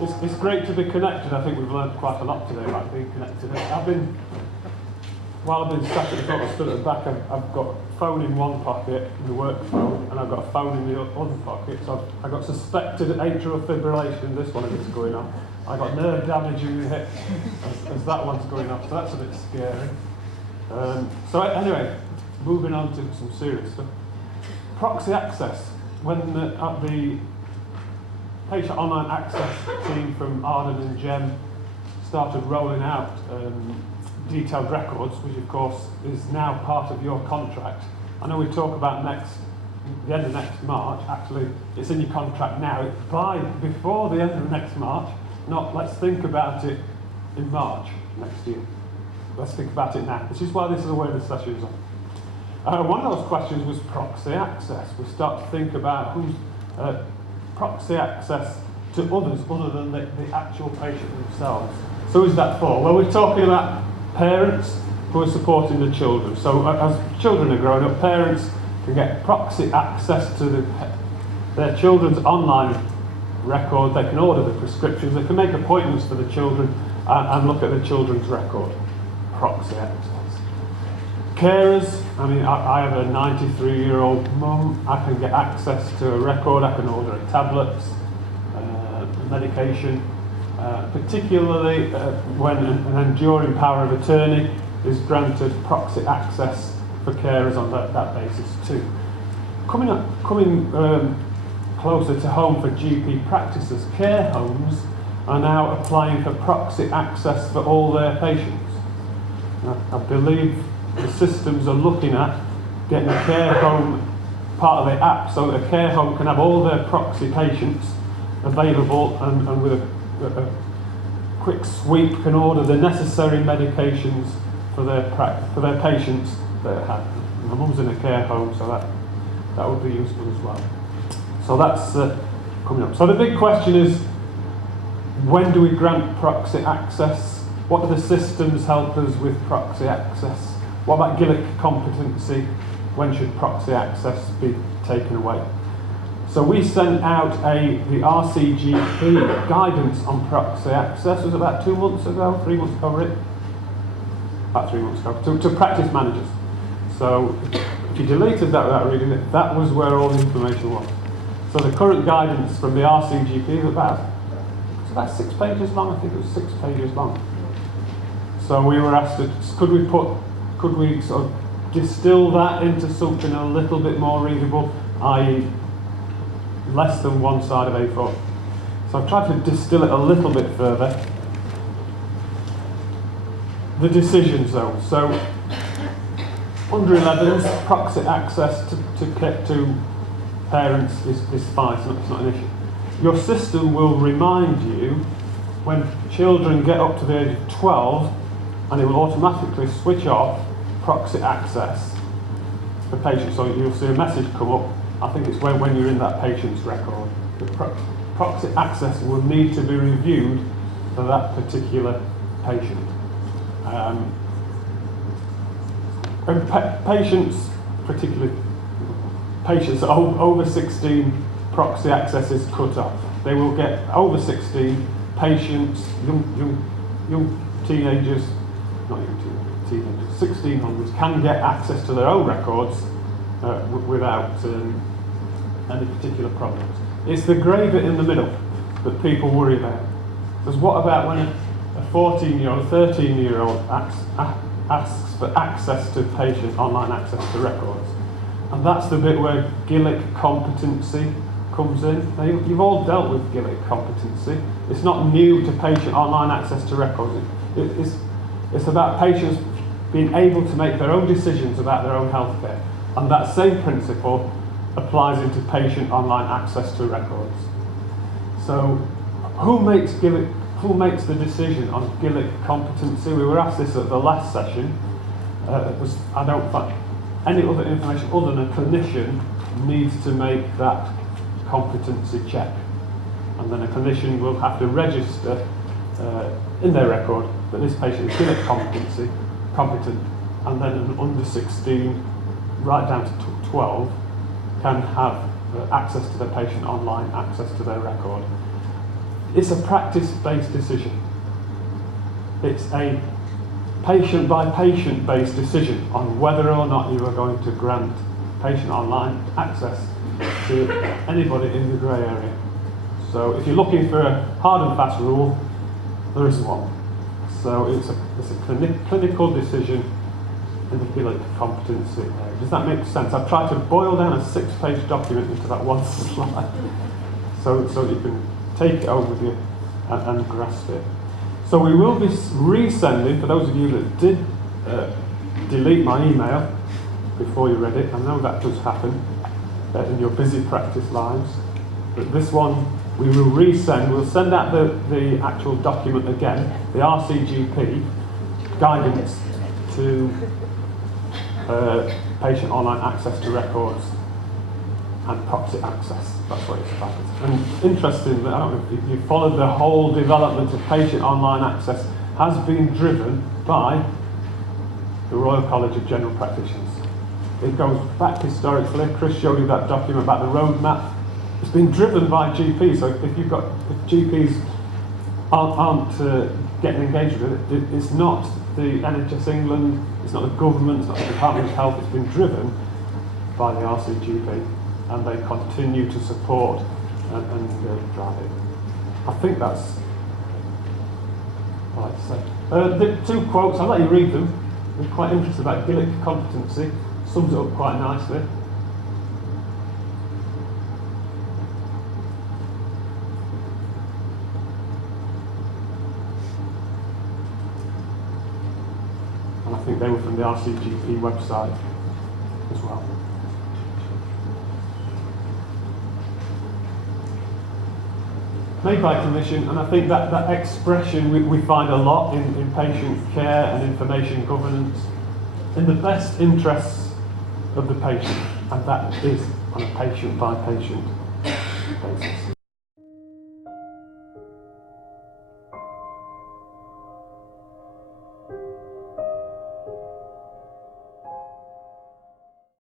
It's great to be connected. I think we've learned quite a lot today about being connected. While I've been sat at the front, stood at the back, I've got a phone in one pocket, my work phone, and I've got a phone in the other pocket. So I've got suspected atrial fibrillation, this one is going on. I've got nerve damage in the hip as that one's going off, so that's a bit scary. So anyway, moving on to some serious stuff. Proxy Access. When the patient online access team from Arden and Gem started rolling out detailed records, which of course is now part of your contract. I know we talk about the end of next March. Actually, it's in your contract now. Before the end of next March, not let's think about it in March next year. Let's think about it now. This is why this is the way the session is on. One of those questions was proxy access. We start to think about who's proxy access to others other than the actual patient themselves. So who's that for? Well, we're talking about parents who are supporting the children. So as children are growing up, parents can get proxy access to their children's online record. They can order the prescriptions. They can make appointments for the children and look at the children's record. Proxy access. Carers, I mean, I have a 93-year-old mum. I can get access to a record. I can order tablets, medication, particularly when an enduring power of attorney is granted proxy access for carers on that basis too. Coming closer to home for GP practices, care homes are now applying for proxy access for all their patients. I believe the systems are looking at getting a care home part of the app so that a care home can have all their proxy patients available and with a quick sweep can order the necessary medications for their patients that have. My mum's in a care home, so that would be useful as well. So that's coming up. So the big question is, when do we grant proxy access? What do the systems help us with proxy access? What about GILIC competency? When should proxy access be taken away? So we sent out the RCGP guidance on proxy access. It was about 2 months ago, 3 months ago, Rick? About 3 months ago, to practice managers. So if you deleted that without reading it, that was where all the information was. So the current guidance from the RCGP is about 6 pages long. I think it was 6 pages long. So we were asked, could we sort of distill that into something a little bit more readable, i.e. less than one side of A4. So I've tried to distill it a little bit further. The decisions though. So under 11s, proxy access to parents is fine, it's not an issue. Your system will remind you when children get up to the age of 12, and it will automatically switch off proxy access for patients. So you'll see a message come up. I think it's when you're in that patient's record. The proxy access will need to be reviewed for that particular patient. And patients, particularly patients over 16, proxy access is cut off. They will get over 16 patients, young teenagers, not young teenagers, 1600s can get access to their own records without any particular problems. It's the grey bit in the middle that people worry about. Because what about when a 14-year-old, 13-year-old asks for access to online access to records? And that's the bit where GILIC competency comes in. Now, you've all dealt with GILIC competency. It's not new to patient online access to records. It's about patients being able to make their own decisions about their own healthcare. And that same principle applies into patient online access to records. So who makes the decision on GILIC competency? We were asked this at the last session. I don't find any other information other than a clinician needs to make that competency check. And then a clinician will have to register in their record that this patient is GILIC competent, and then an under 16 right down to 12 can have access to their patient online, access to their record. It's a practice-based decision. It's a patient-by-patient based decision on whether or not you are going to grant patient online access to anybody in the grey area. So if you're looking for a hard and fast rule, there isn't one. So it's a clinical decision in the field competency area. Does that make sense? I've tried to boil down a 6-page document into that one slide, so you can take it home with you and grasp it. So we will be resending, for those of you that did delete my email before you read it, I know that does happen in your busy practice lives, but this one we will resend. We'll send out the actual document again, the RCGP guidance to patient online access to records and proxy access. That's what it's about. And interestingly, I don't know if you followed, the whole development of patient online access has been driven by the Royal College of General Practitioners. It goes back historically. Chris showed you that document about the roadmap. It's been driven by GPs. So if GPs aren't getting engaged with it, it's not the NHS England, it's not the government, it's not the Department of Health. It's been driven by the RCGP, and they continue to support and drive it. I think that's what I'd say. The 2 quotes, I'll let you read them. I'm quite interested about Gillick competency. Sums it up quite nicely. And I think they were from the RCGP website as well. Made by commission, and I think that expression we find a lot in patient care and information governance, in the best interests of the patient, and that is on a patient by patient basis.